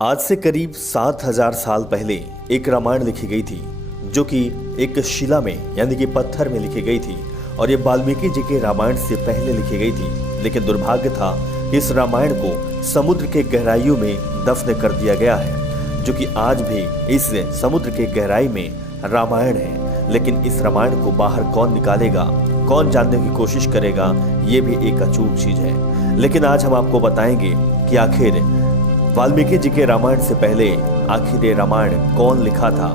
आज से करीब 7000 साल पहले एक रामायण लिखी गई थी, जो कि एक शिला में यानी कि पत्थर में लिखी गई थी। और ये वाल्मीकि जी के रामायण से पहले लिखी गई थी। लेकिन दुर्भाग्य था कि इस रामायण को समुद्र के गहराइयों में दफन कर दिया गया है, जो कि आज भी इस समुद्र के गहराई में रामायण है। लेकिन इस रामायण को बाहर कौन निकालेगा, कौन जानने की कोशिश करेगा, ये भी एक अचूक चीज है। लेकिन आज हम आपको बताएंगे कि आखिर वाल्मीकि जी के रामायण से पहले आखिर ये रामायण कौन लिखा था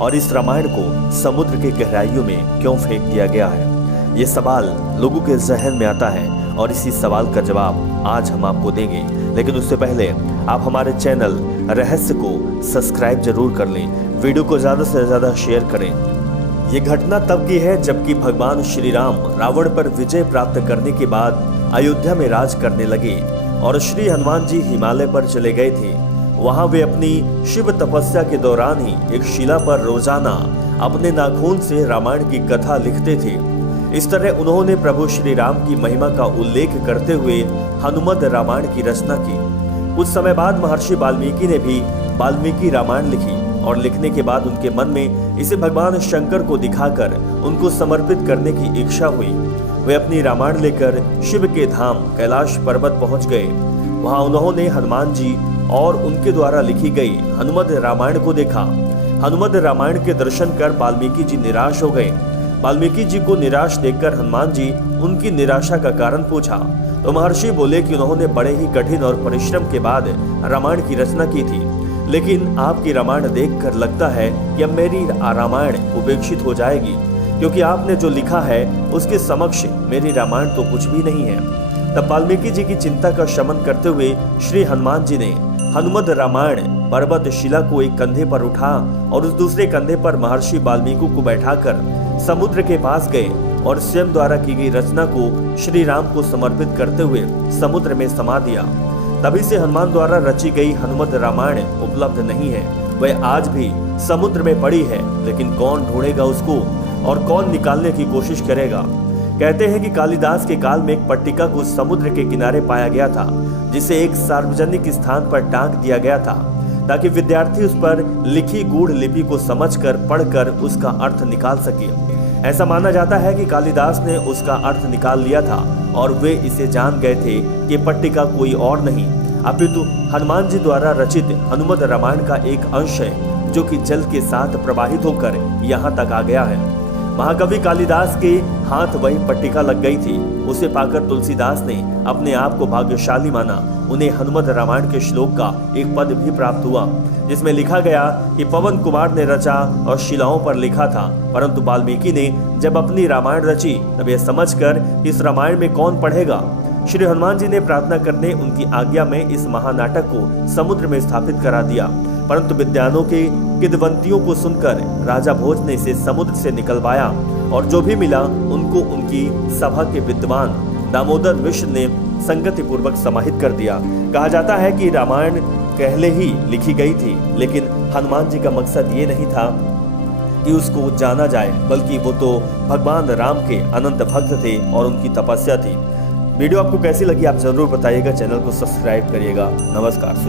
और इस रामायण को समुद्र के गहराइयों में क्यों फेंक दिया गया है। ये सवाल लोगों के जहन में आता है और इसी सवाल का जवाब आज हम आपको देंगे। लेकिन उससे पहले आप हमारे चैनल रहस्य को सब्सक्राइब जरूर कर लें, वीडियो को ज्यादा से ज्यादा शेयर करें। ये घटना तब की है जबकि भगवान श्री राम रावण पर विजय प्राप्त करने के बाद अयोध्या में राज करने लगे और श्री हनुमान जी हिमालय पर चले गए थे। वहां वे अपनी शिव तपस्या के दौरान ही एक शिला पर रोजाना अपने नाखून से रामायण की कथा लिखते थे। इस तरह उन्होंने प्रभु श्री राम की महिमा का उल्लेख करते हुए हनुमद रामायण की रचना की। कुछ समय बाद महर्षि वाल्मीकि ने भी वाल्मीकि रामायण लिखी और लिखने के बाद उनके मन में इसे भगवान शंकर को दिखाकर उनको समर्पित करने की इच्छा हुई। वे अपनी रामायण लेकर शिव के धाम कैलाश पर्वत पहुंच गए। वहां उन्होंने हनुमान जी और उनके द्वारा लिखी गई हनुमद रामायण को देखा। हनुमद रामायण के दर्शन कर वाल्मीकि जी निराश हो गए। वाल्मीकि जी को निराश देखकर हनुमान जी उनकी निराशा का कारण पूछा तो महर्षि बोले कि उन्होंने बड़े ही कठिन और परिश्रम के बाद रामायण की रचना की थी, लेकिन आपकी रामायण देखकर लगता है कि अब मेरी रामायण उपेक्षित हो जाएगी, क्योंकि आपने जो लिखा है उसके समक्ष मेरी रामायण तो कुछ भी नहीं है। तब वाल्मीकि जी की चिंता का शमन करते हुए श्री हनुमान जी ने हनुमद रामायण पर्वत शिला को एक कंधे पर उठा और उस दूसरे कंधे पर महर्षि वाल्मीकि को बैठाकर समुद्र के पास गए और स्वयं द्वारा की गई रचना को श्री राम को समर्पित करते हुए समुद्र में समा दिया। तभी से हनुमान द्वारा रची गई हनुमद रामायण उपलब्ध नहीं है। वह आज भी समुद्र में पड़ी है, लेकिन कौन ढूंढेगा उसको और कौन निकालने की कोशिश करेगा। कहते हैं कि कालिदास के काल में एक पट्टिका को समुद्र के किनारे पाया गया था, जिसे एक सार्वजनिक स्थान पर टांग दिया गया था ताकि विद्यार्थी उस पर लिखी गूढ़ लिपि को समझकर पढ़कर उसका अर्थ निकाल सके। ऐसा माना जाता है कि कालिदास ने उसका अर्थ निकाल लिया था और वे इसे जान गए थे कि पट्टिका कोई और नहीं अपितु हनुमान जी द्वारा रचित हनुमद रामायण का एक अंश है, जो कि जल के साथ प्रवाहित होकर यहाँ तक आ गया है। महाकवि कालिदास के हाथ वही पट्टिका लग गई थी। उसे पाकर तुलसीदास ने अपने आप को भाग्यशाली माना। उन्हें हनुमद रामायण के श्लोक का एक पद भी प्राप्त हुआ, जिसमें लिखा गया कि पवन कुमार ने रचा और शिलाओं पर लिखा था, परंतु वाल्मीकि ने जब अपनी रामायण रची तब यह समझकर इस रामायण में कौन पढ़ेगा, श्री हनुमान जी ने प्रार्थना करने उनकी आज्ञा में इस महानाटक को समुद्र में स्थापित करा दिया। परंतु विद्वानों के किंवदंतियों को सुनकर राजा भोज ने इसे समुद्र से निकलवाया और जो भी मिला उनको उनकी सभा के विद्वान दामोदर मिश्र ने संगति पूर्वक समाहित कर दिया। कहा जाता है कि रामायण पहले ही लिखी गई थी, लेकिन हनुमान जी का मकसद ये नहीं था कि उसको जाना जाए, बल्कि वो तो भगवान राम के अनंत भक्त थे और उनकी तपस्या थी। वीडियो आपको कैसी लगी आप जरूर बताइएगा। चैनल को सब्सक्राइब करिएगा। नमस्कार।